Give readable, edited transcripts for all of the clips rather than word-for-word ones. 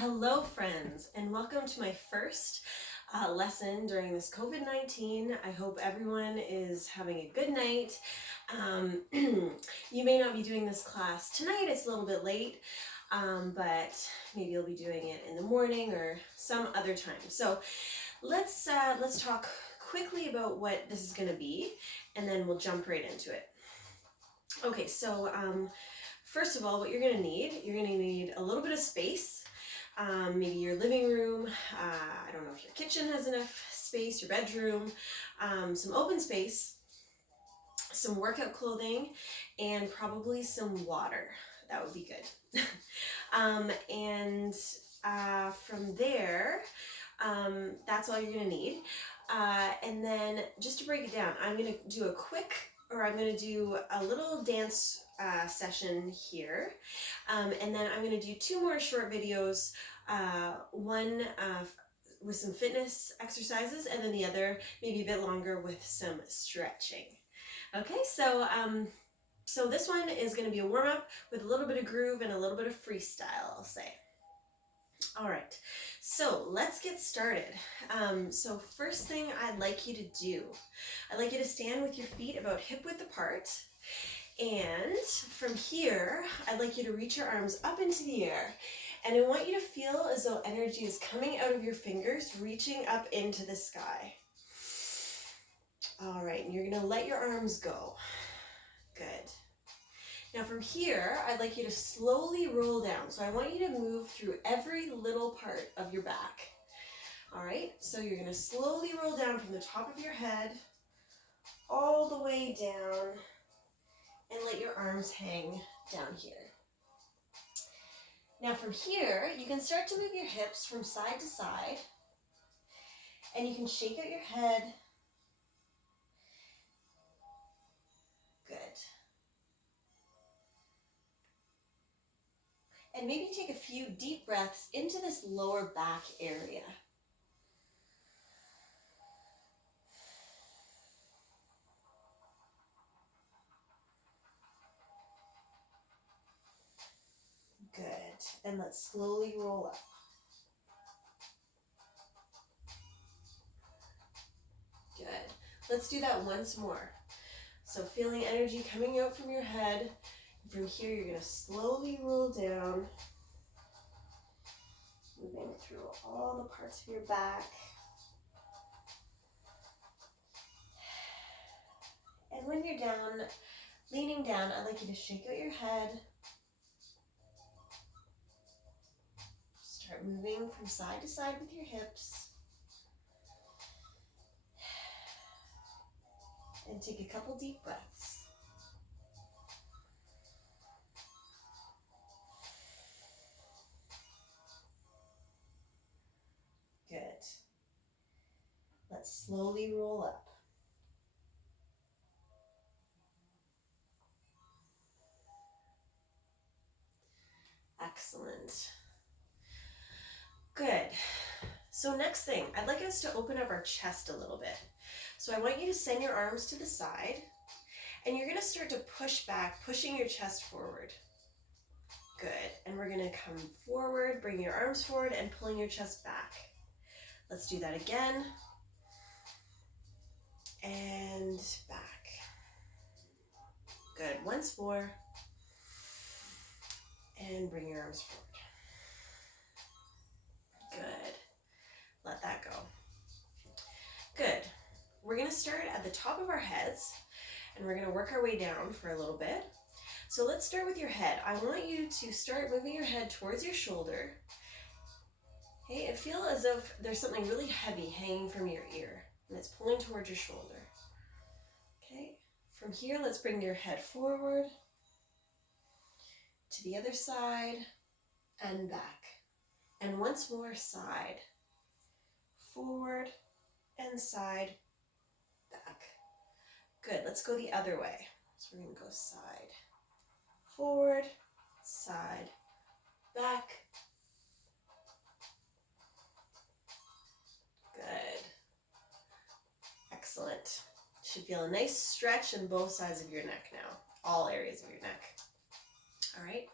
Hello friends, and welcome to my first lesson during this COVID-19. I hope everyone is having a good night. You may not be doing this class tonight, it's a little bit late, but maybe you'll be doing it in the morning or some other time. So let's talk quickly about what this is going to be, and then we'll jump right into it. Okay, so first of all, what you're going to need a little bit of space. Maybe your living room, I don't know if your kitchen has enough space, your bedroom, some open space, some workout clothing, and probably some water. That would be good. From there, that's all you're going to need. And then just to break it down, I'm going to do a little dance session here. And then I'm going to do two more short videos, one with some fitness exercises, and then the other maybe a bit longer with some stretching. Okay, so this one is going to be a warm-up with a little bit of groove and a little bit of freestyle, I'll say. All right, so let's get started. So first thing I'd like you to do, I'd like you to stand with your feet about hip width apart. And from here, I'd like you to reach your arms up into the air. And I want you to feel as though energy is coming out of your fingers, reaching up into the sky. All right, and you're gonna let your arms go. Good. Now from here, I'd like you to slowly roll down. So I want you to move through every little part of your back. All right, so you're gonna slowly roll down from the top of your head, all the way down, and let your arms hang down here. Now from here, you can start to move your hips from side to side, and you can shake out your head. Good. And maybe take a few deep breaths into this lower back area. Good. And let's slowly roll up. Good. Let's do that once more. So feeling energy coming out from your head. From here, you're going to slowly roll down, moving through all the parts of your back. And when you're down, leaning down, I'd like you to shake out your head. Start moving from side to side with your hips. And take a couple deep breaths. Good. Let's slowly roll up. Excellent. Good. So next thing, I'd like us to open up our chest a little bit. So I want you to send your arms to the side, and you're going to start to push back, pushing your chest forward. Good. And we're going to come forward, bring your arms forward, and pulling your chest back. Let's do that again. And back. Good. Once more. And bring your arms forward. Good. Let that go. Good. We're going to start at the top of our heads, and we're going to work our way down for a little bit. So let's start with your head. I want you to start moving your head towards your shoulder. Okay, and feel as if there's something really heavy hanging from your ear, and it's pulling towards your shoulder. Okay, from here, let's bring your head forward to the other side and back. And once more, side, forward, and side, back. Good, let's go the other way. So we're going to go side, forward, side, back. Good. Excellent. Should feel a nice stretch in both sides of your neck now, all areas of your neck. All right.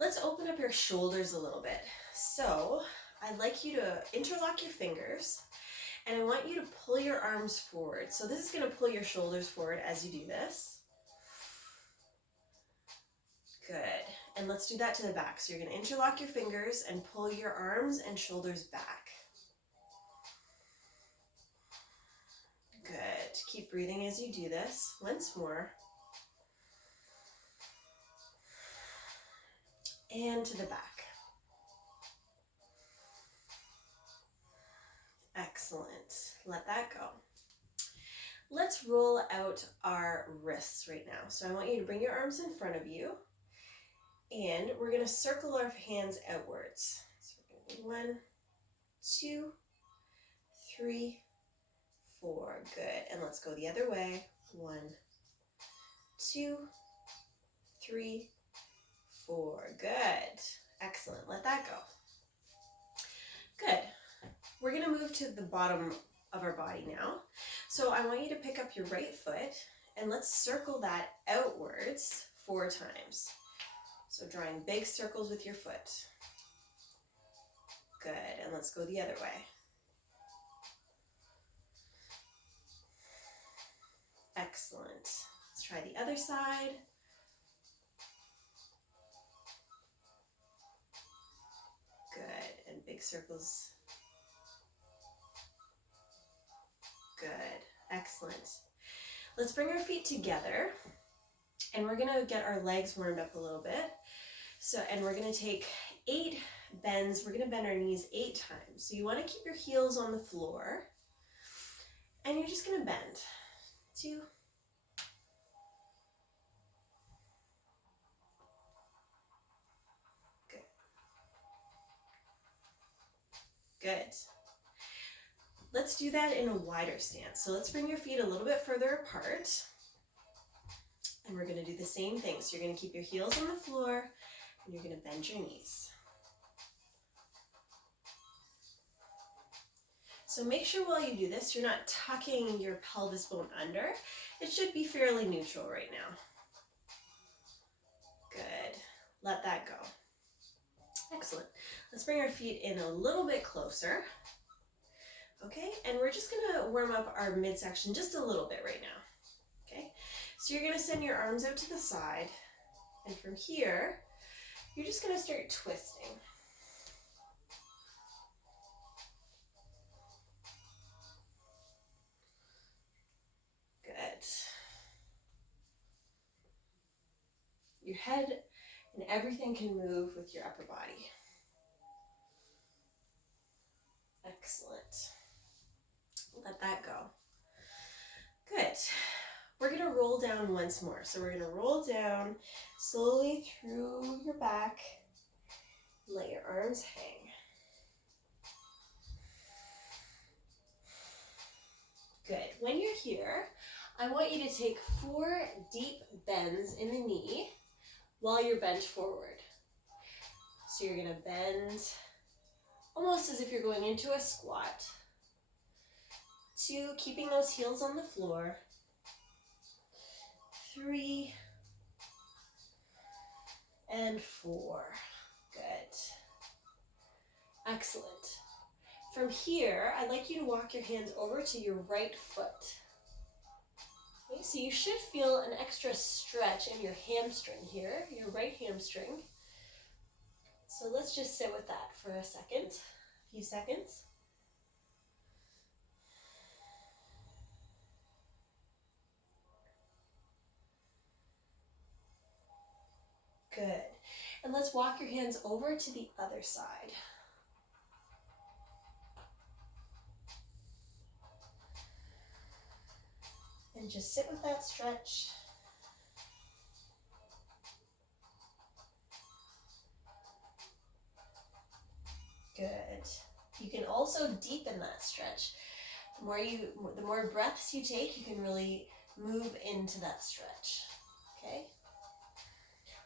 Let's open up your shoulders a little bit. So I'd like you to interlock your fingers, and I want you to pull your arms forward. So this is going to pull your shoulders forward as you do this. Good. And let's do that to the back. So you're going to interlock your fingers and pull your arms and shoulders back. Good. Keep breathing as you do this. Once more. And to the back. Excellent. Let that go. Let's roll out our wrists right now. So I want you to bring your arms in front of you, and we're going to circle our hands outwards. So we're going to do 1, 2, 3, 4. Good. And let's go the other way. 1, 2, 3, 4. Good. Excellent. Let that go. Good. We're going to move to the bottom of our body now. So I want you to pick up your right foot and let's circle that outwards 4 times. So drawing big circles with your foot. Good. And let's go the other way. Excellent. Let's try the other side. Good. And big circles. Good. Excellent. Let's bring our feet together, and we're going to get our legs warmed up a little bit. And we're going to take 8 bends. We're going to bend our knees 8 times. So you want to keep your heels on the floor, and you're just going to bend. 2. Good. Good. Let's do that in a wider stance. So let's bring your feet a little bit further apart. And we're going to do the same thing. So you're going to keep your heels on the floor and you're going to bend your knees. So make sure while you do this, you're not tucking your pelvis bone under. It should be fairly neutral right now. Good. Let that go. Excellent. Let's bring our feet in a little bit closer. Okay, and we're just gonna warm up our midsection just a little bit right now. Okay, so you're gonna send your arms out to the side, and from here, you're just gonna start twisting. Good. Your head and everything can move with your upper body. Excellent. Let that go. Good. We're going to roll down once more. So we're going to roll down slowly through your back. Let your arms hang. Good. When you're here, I want you to take 4 deep bends in the knee while you're bent forward. So you're going to bend almost as if you're going into a squat. 2, keeping those heels on the floor. 3 and 4. Good. Excellent. From here, I'd like you to walk your hands over to your right foot. Okay, so you should feel an extra stretch in your hamstring here, your right hamstring. So let's just sit with that for a few seconds. Good. And let's walk your hands over to the other side. And just sit with that stretch. Good. You can also deepen that stretch. The more breaths you take, you can really move into that stretch. Okay?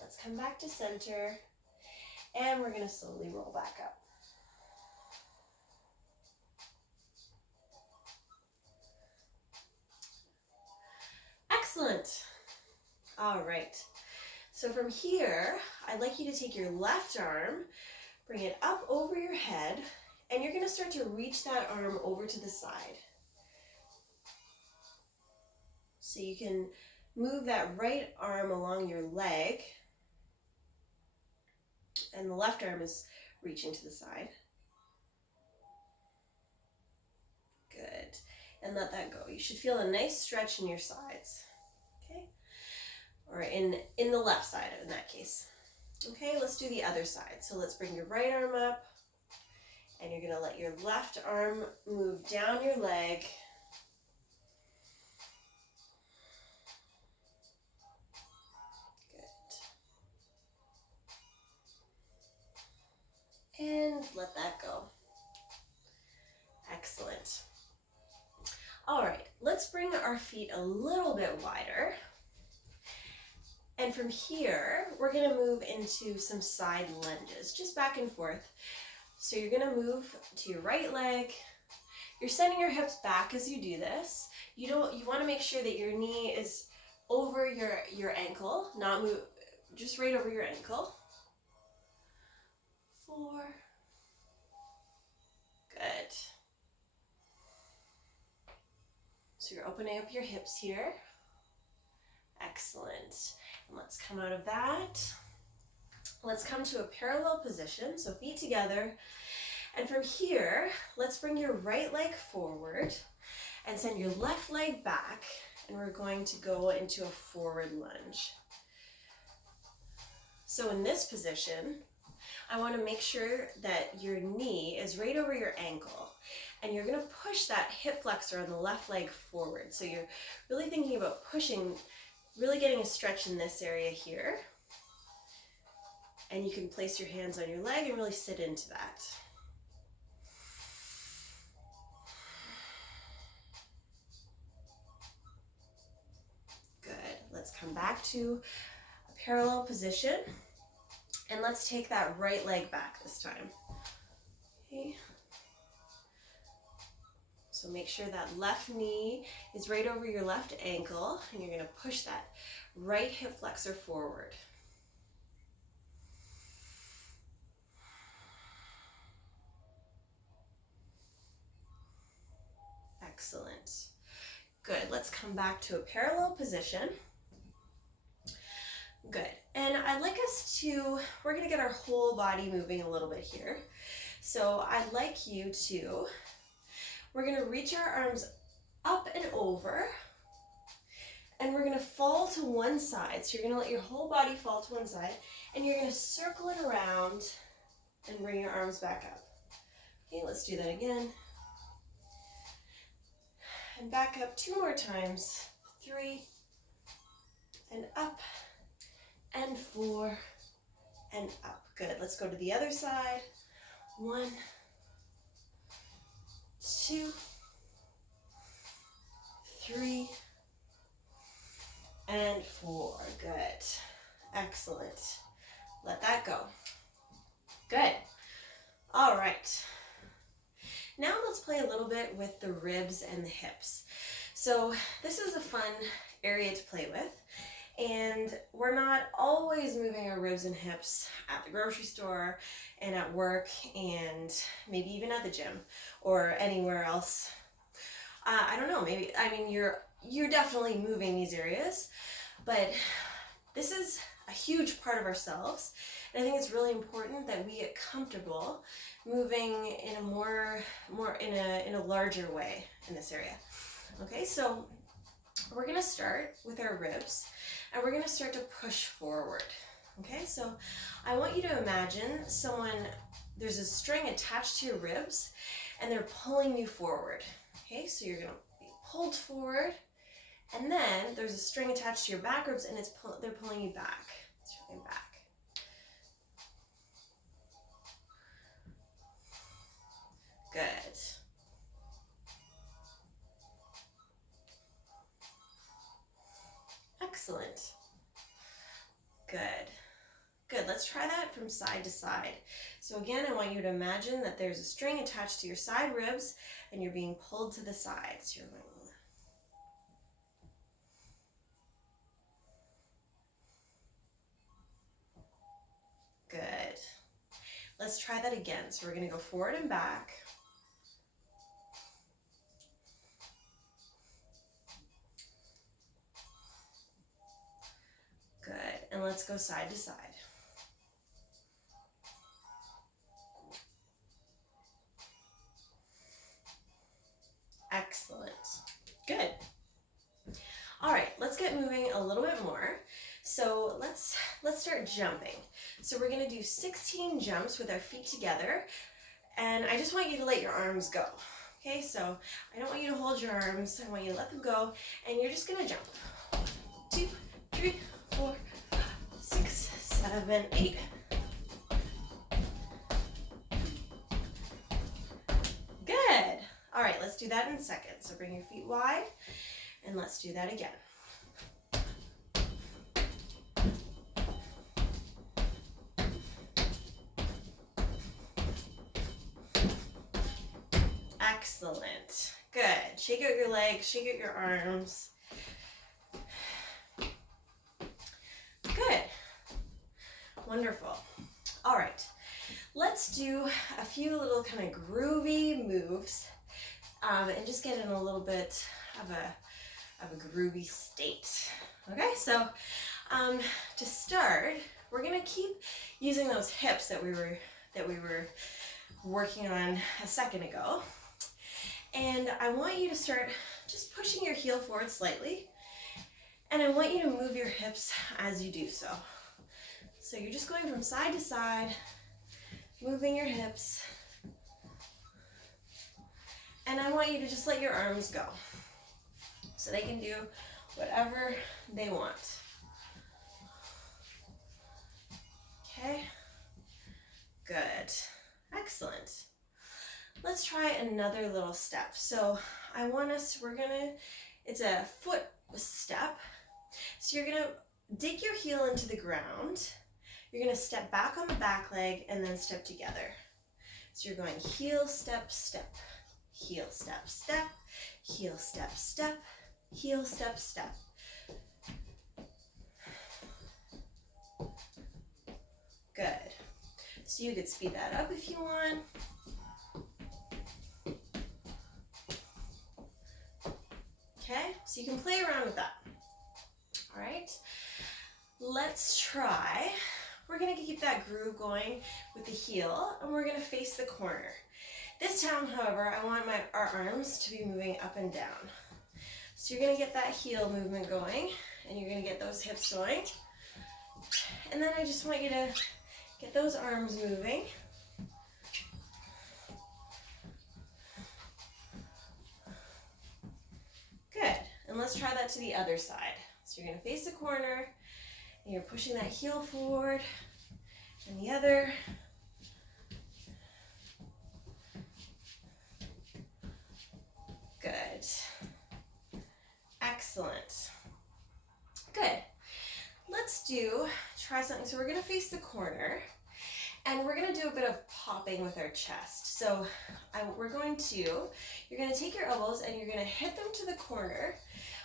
Let's come back to center, and we're going to slowly roll back up. Excellent. All right. So from here, I'd like you to take your left arm, bring it up over your head, and you're going to start to reach that arm over to the side. So you can move that right arm along your leg, and the left arm is reaching to the side. Good. And let that go. You should feel a nice stretch in your sides. Okay? Or in the left side in that case. Okay, let's do the other side. So let's bring your right arm up, and you're going to let your left arm move down your leg. Good. And let that go. Excellent. All right, let's bring our feet a little bit wider. And from here, we're going to move into some side lunges, just back and forth. So you're going to move to your right leg. You're sending your hips back as you do this. You want to make sure that your knee is over your ankle, not move, just right over your ankle. 4. Good. So you're opening up your hips here. Excellent. And let's come out of that. Let's come to a parallel position, so feet together. And from here, let's bring your right leg forward and send your left leg back, and we're going to go into a forward lunge. So in this position, I want to make sure that your knee is right over your ankle, and you're going to push that hip flexor on the left leg forward. So you're really thinking about pushing, really getting a stretch in this area here. And you can place your hands on your leg and really sit into that. Good. Let's come back to a parallel position. And let's take that right leg back this time. Okay. So make sure that left knee is right over your left ankle, and you're going to push that right hip flexor forward. Excellent. Good. Let's come back to a parallel position. Good. And I'd like us to, we're going to get our whole body moving a little bit here. So I'd like you to, we're going to reach our arms up and over, and we're going to fall to one side. So you're going to let your whole body fall to one side, and you're going to circle it around and bring your arms back up. Okay, let's do that again. And back up 2 more times. 3, and up, and 4, and up. Good. Let's go to the other side. 1, 2, 3, and 4. Good. Excellent. Let that go. Good. All right. Now let's play a little bit with the ribs and the hips. So this is a fun area to play with. And we're not always moving our ribs and hips at the grocery store and at work and maybe even at the gym or anywhere else. I don't know, maybe, I mean, you're definitely moving these areas, but this is a huge part of ourselves. And I think it's really important that we get comfortable moving in a more in a larger way in this area. Okay, so we're gonna start with our ribs, and we're gonna start to push forward. Okay, so I want you to imagine there's a string attached to your ribs, and they're pulling you forward. Okay, so you're gonna be pulled forward, and then there's a string attached to your back ribs, and they're pulling you back. So you're going back. Good. Excellent. Good. Good. Let's try that from side to side. So again, I want you to imagine that there's a string attached to your side ribs and you're being pulled to the side. So you're going Let's try that again. So we're gonna go forward and back. Good, and let's go side to side. Excellent, good. All right, let's get moving a little bit more. So let's start jumping. So we're gonna do 16 jumps with our feet together, and I just want you to let your arms go. Okay, so I don't want you to hold your arms, I want you to let them go, and you're just gonna jump. 2, 3, 4, 6, 7, 8. Good. All right, let's do that in seconds. So bring your feet wide, and let's do that again. Excellent. Good. Shake out your legs, shake out your arms. Good. Wonderful. All right. Let's do a few little kind of groovy moves and just get in a little bit of a groovy state. Okay, so to start, we're gonna keep using those hips that we were working on a second ago. And I want you to start just pushing your heel forward slightly. And I want you to move your hips as you do so. So you're just going from side to side, moving your hips. And I want you to just let your arms go, so they can do whatever they want. Okay, good, excellent. Let's try another little step. So it's a foot step. So you're gonna dig your heel into the ground. You're gonna step back on the back leg and then step together. So you're going heel, step, step, heel, step, step, heel, step, step, heel, step, step. Good. So you could speed that up if you want. Okay, so you can play around with that. All right, let's try. We're gonna keep that groove going with the heel, and we're gonna face the corner. This time, however, I want our arms to be moving up and down. So you're gonna get that heel movement going, and you're gonna get those hips going. And then I just want you to get those arms moving. Good, and let's try that to the other side. So you're gonna face the corner, and you're pushing that heel forward, and the other. Good. Excellent. Good. Let's try something. So we're gonna face the corner, and we're gonna do a bit of popping with our chest. So you're gonna take your elbows and you're gonna hit them to the corner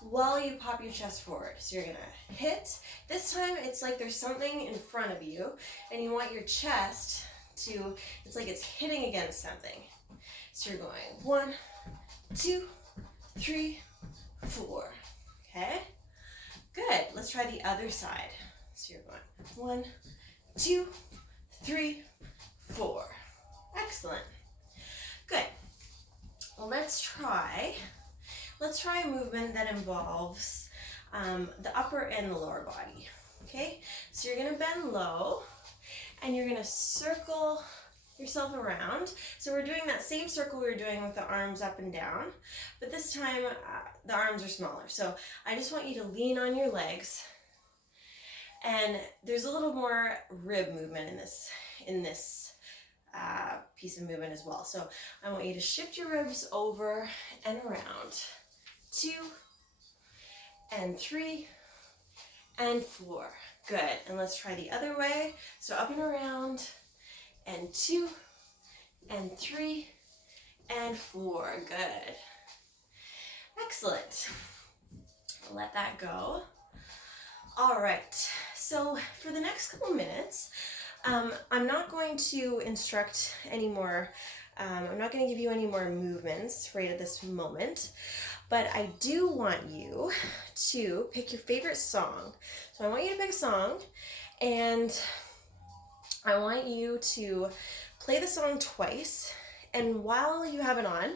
while you pop your chest forward. So you're gonna hit. This time it's like there's something in front of you, and you want your chest it's like it's hitting against something. So you're going 1, 2, 3, 4. Okay? Good. Let's try the other side. So you're going 1, 2, 3, 4. Excellent. Good. Well, let's try a movement that involves the upper and the lower body. Okay? So you're gonna bend low, and you're gonna circle yourself around. So we're doing that same circle we were doing with the arms up and down, but this time the arms are smaller. So I just want you to lean on your legs, and there's a little more rib movement in this piece of movement as well. So I want you to shift your ribs over and around. 2 and 3 and 4. Good. And let's try the other way. So up and around, and 2 and 3 and 4. Good. Excellent. Let that go. All right. So for the next couple minutes, I'm not going to instruct anymore. I'm not going to give you any more movements right at this moment, but I do want you to pick your favorite song. So I want you to pick a song, and I want you to play the song twice. And while you have it on,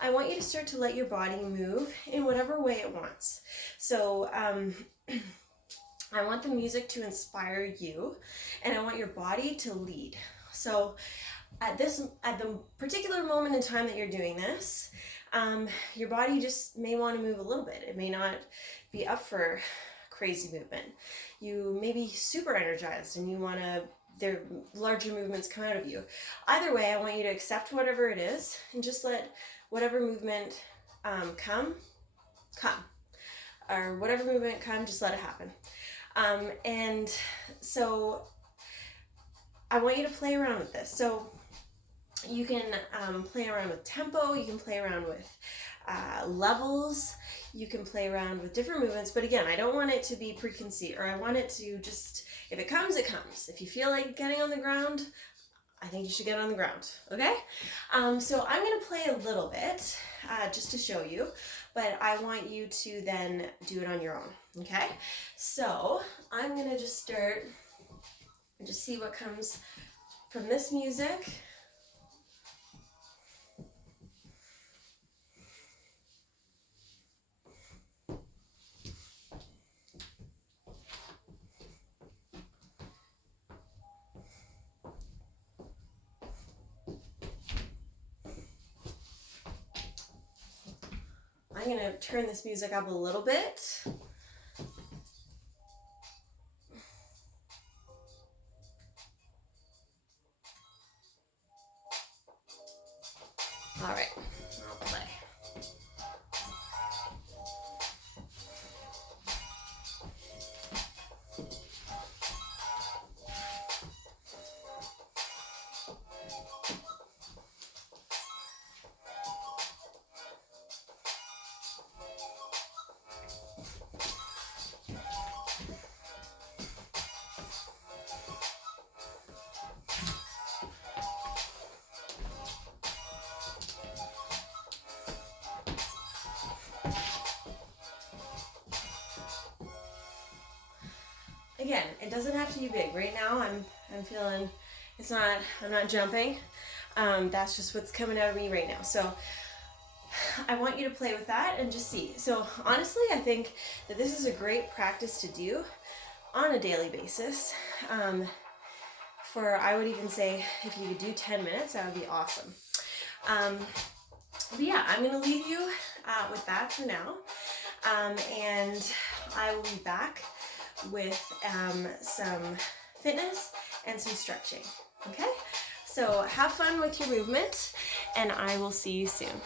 I want you to start to let your body move in whatever way it wants. So I want the music to inspire you, and I want your body to lead. So at the particular moment in time that you're doing this, your body just may want to move a little bit. It may not be up for crazy movement. You may be super energized and you want to, there larger movements come out of you. Either way, I want you to accept whatever it is and just let whatever movement come, or whatever movement come, just let it happen. And so I want you to play around with this. So you can play around with tempo, you can play around with levels, you can play around with different movements, but again, I don't want it to be preconceived, or I want it to just, if it comes, it comes. If you feel like getting on the ground, I think you should get on the ground, okay? So I'm gonna play a little bit just to show you, but I want you to then do it on your own, okay? So I'm gonna just start and just see what comes from this music. I'm going to turn this music up a little bit. All right, I'll play. Again, it doesn't have to be big. Right now, I'm feeling, I'm not jumping. That's just what's coming out of me right now. So I want you to play with that and just see. So honestly, I think that this is a great practice to do on a daily basis. I would even say if you could do 10 minutes, that would be awesome. But yeah, I'm gonna leave you with that for now. And I will be back with some fitness and some stretching, okay? So have fun with your movement, and I will see you soon.